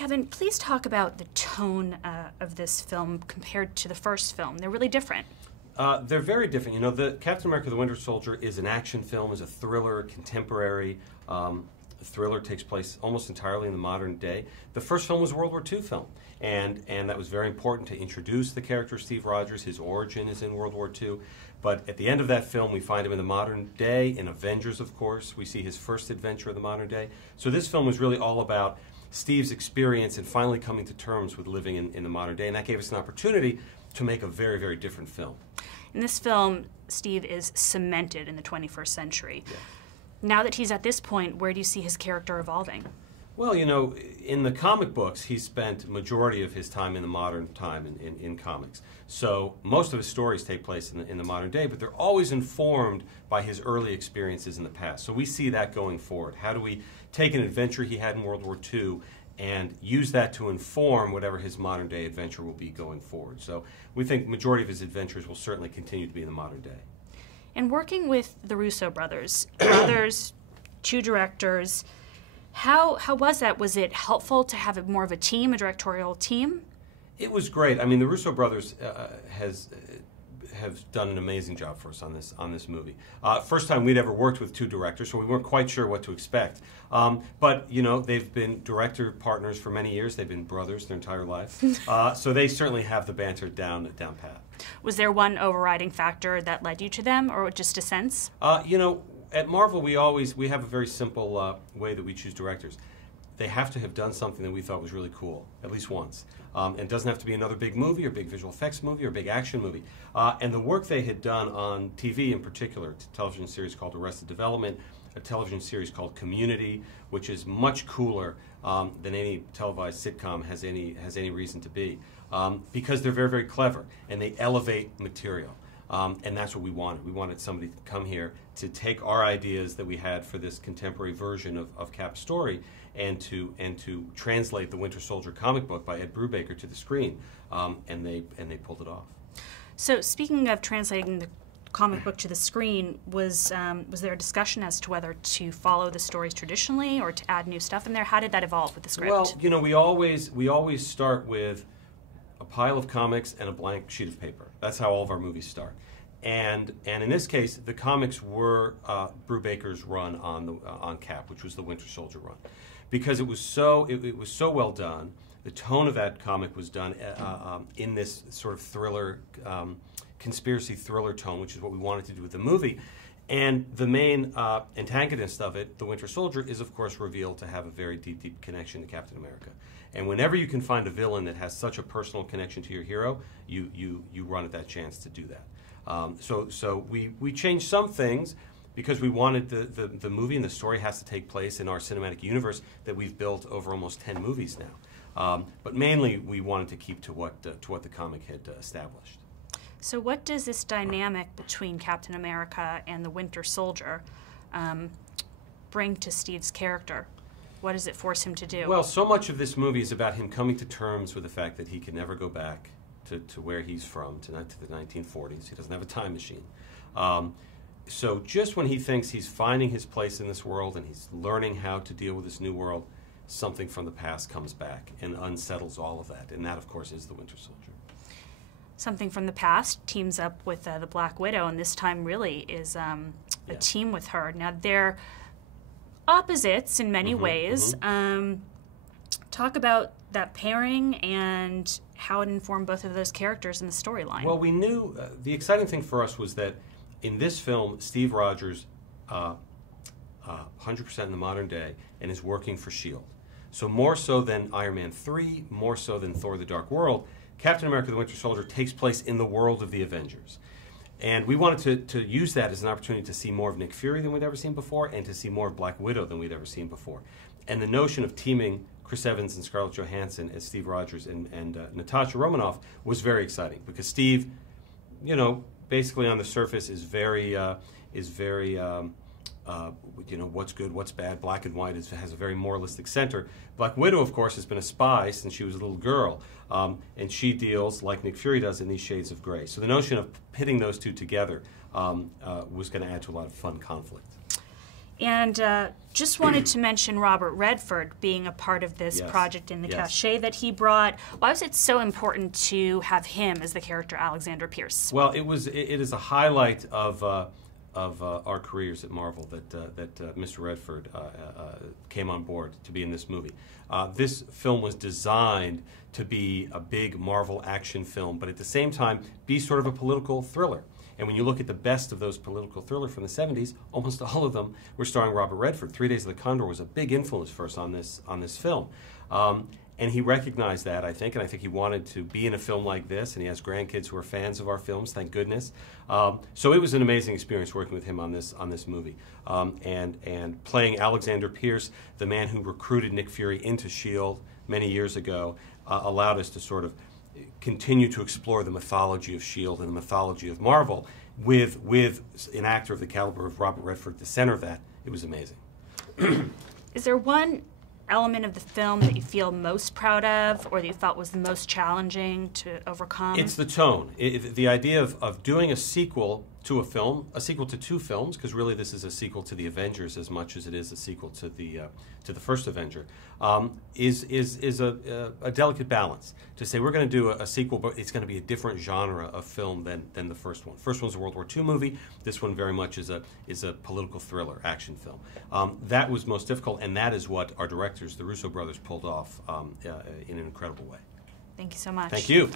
Kevin, please talk about the tone of this film compared to the first film. They're really different. They're very different. You know, the Captain America: The Winter Soldier is an action film, is a thriller, contemporary. The thriller takes place almost entirely in the modern day. The first film was a World War II film, and that was very important to introduce the character of Steve Rogers. His origin is in World War II. But at the end of that film, we find him in the modern day. In Avengers, of course, we see his first adventure of the modern day. So this film was really all about Steve's experience and finally coming to terms with living in the modern day. And that gave us an opportunity to make a very, very different film. In this film, Steve is cemented in the 21st century. Yeah. Now that he's at this point, where do you see his character evolving? Well, you know, in the comic books, he spent majority of his time in the modern time in comics. So most of his stories take place in the modern day, but they're always informed by his early experiences in the past. So we see that going forward. How do we take an adventure he had in World War II and use that to inform whatever his modern day adventure will be going forward? So we think majority of his adventures will certainly continue to be in the modern day. And working with the Russo brothers, two directors, how was that? Was it helpful to have more of a team, a directorial team? It was great. I mean, the Russo brothers have done an amazing job for us on this movie. First time we'd ever worked with two directors, so we weren't quite sure what to expect. But you know, they've been director partners for many years. They've been brothers their entire life, so they certainly have the banter down pat. Was there one overriding factor that led you to them, or just a sense? You know, at Marvel, we have a very simple way that we choose directors. They have to have done something that we thought was really cool, at least once. It doesn't have to be another big movie or big visual effects movie or big action movie. And the work they had done on TV in particular, a television series called Arrested Development, a television series called Community, which is much cooler than any televised sitcom has any reason to be, because they're very, very clever and they elevate material. And that's what we wanted. We wanted somebody to come here to take our ideas that we had for this contemporary version of Cap's story and to translate the Winter Soldier comic book by Ed Brubaker to the screen, and they pulled it off. So speaking of translating the comic book to the screen, was there a discussion as to whether to follow the stories traditionally or to add new stuff in there? How did that evolve with the script? Well, you know, we always start with a pile of comics and a blank sheet of paper. That's how all of our movies start. And in this case, the comics were Brubaker's run on Cap, which was the Winter Soldier run, because it was so well done. The tone of that comic was done in this sort of thriller, conspiracy thriller tone, which is what we wanted to do with the movie. And the main antagonist of it, the Winter Soldier, is of course revealed to have a very deep, deep connection to Captain America. And whenever you can find a villain that has such a personal connection to your hero, you run at that chance to do that. So we changed some things because we wanted the movie and the story has to take place in our cinematic universe that we've built over almost 10 movies now. But mainly we wanted to keep to what the comic had established. So what does this dynamic between Captain America and the Winter Soldier bring to Steve's character? What does it force him to do? Well, so much of this movie is about him coming to terms with the fact that he can never go back to where he's from, to the 1940s. He doesn't have a time machine. So just when he thinks he's finding his place in this world and he's learning how to deal with this new world, something from the past comes back and unsettles all of that. And that, of course, is the Winter Soldier. Something from the past teams up with the Black Widow, and this time really is a team with her. Now, they're opposites in many ways. Talk about that pairing and how it informed both of those characters in the storyline. Well, we knew the exciting thing for us was that in this film, Steve Rogers 100% in the modern day and is working for S.H.I.E.L.D. So more so than Iron Man 3, more so than Thor: The Dark World, Captain America: The Winter Soldier takes place in the world of the Avengers. And we wanted to use that as an opportunity to see more of Nick Fury than we'd ever seen before and to see more of Black Widow than we'd ever seen before. And the notion of teaming Chris Evans and Scarlett Johansson as Steve Rogers and Natasha Romanoff was very exciting because Steve, you know, basically on the surface is very you know, what's good, what's bad, black and white, has a very moralistic center. Black Widow, of course, has been a spy since she was a little girl, and she deals, like Nick Fury does, in these shades of gray. So the notion of pitting those two together was going to add to a lot of fun conflict. And just wanted to mention Robert Redford being a part of this project in the cachet that he brought. Why was it so important to have him as the character Alexander Pierce? Well, it is a highlight of our careers at Marvel that Mr. Redford came on board to be in this movie. This film was designed to be a big Marvel action film, but at the same time be sort of a political thriller. And when you look at the best of those political thrillers from the 70s, almost all of them were starring Robert Redford. 3 Days of the Condor was a big influence for us on this film. And he recognized that, I think, and I think he wanted to be in a film like this, and he has grandkids who are fans of our films, thank goodness. So it was an amazing experience working with him on this movie. And playing Alexander Pierce, the man who recruited Nick Fury into S.H.I.E.L.D. many years ago, allowed us to sort of continue to explore the mythology of S.H.I.E.L.D. and the mythology of Marvel with an actor of the caliber of Robert Redford at the center of that. It was amazing. Is there one element of the film that you feel most proud of, or that you felt was the most challenging to overcome? It's the tone. The idea of doing a sequel to a film, a sequel to 2 films, because really this is a sequel to the Avengers as much as it is a sequel to the first Avenger, is a delicate balance. To say we're going to do a sequel, but it's going to be a different genre of film than the first one. First one's a World War II movie. This one very much is a political thriller action film. That was most difficult, and that is what our directors, the Russo brothers, pulled off in an incredible way. Thank you so much. Thank you.